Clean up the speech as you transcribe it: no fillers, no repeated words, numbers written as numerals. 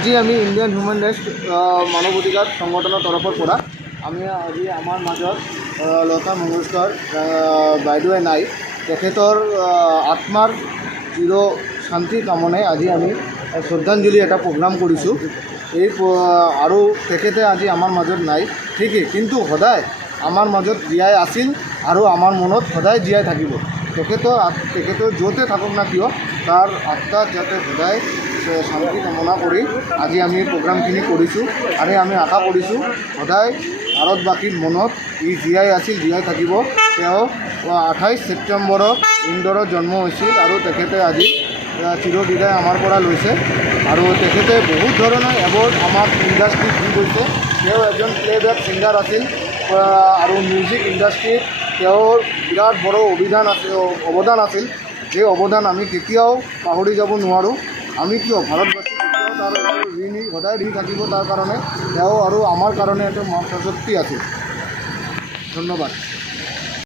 আজি আমি Indian human rights মানৱ অধিকাৰ সংগঠনৰ তৰফৰ পৰা আমি আজি আমাৰ মাজত লতা মংগেশকাৰ বাইদেৱে নাই, তেখেতৰ আত্মাৰ চিৰ শান্তি কামনাই আজি আমি শ্ৰদ্ধাঞ্জলি এটা প্ৰগ্ৰাম কৰিছোঁ। এই আৰু তেখেতে আজি আমাৰ মাজত নাই ঠিকেই, কিন্তু সদায় আমাৰ মাজত জীয়াই আছিল আৰু আমাৰ মনত সদায় জীয়াই থাকিব। তেখেতৰ য'তে থাকক না কিয় তাৰ আত্মা যাতে সদায় শান্তি কামনা কৰি আজি আমি প্ৰগ্ৰামখিনি কৰিছোঁ আৰু আমি আশা কৰিছোঁ সদায় ভাৰতবাসীৰ মনত ই জীয়াই আছিল, জীয়াই থাকিব। তেওঁ 28 ছেপ্টেম্বৰত ইন্দোৰত জন্ম হৈছিল আৰু তেখেতে আজি চিৰবিদায় আমাৰ পৰা লৈছে আৰু তেখেতে বহুত ধৰণৰ এৱাৰ্ড আমাৰ ইণ্ডাষ্ট্ৰীত দি গৈছে। তেওঁ এজন প্লেবেক ছিংগাৰ আছিল আৰু মিউজিক ইণ্ডাষ্ট্ৰীত তেওঁৰ বিৰাট বড় অৱদান আছিল। সেই অৱদান আমি কেতিয়াও পাহৰি যাব নোৱাৰোঁ। আমি কিয় ভাৰতবাসী কেতিয়াও তাৰ ঋণী সদায় ঋণী থাকিব তাৰ কাৰণে। তেওঁ আৰু আমাৰ কাৰণে এটা মহাশক্তি আছিল। ধন্যবাদ।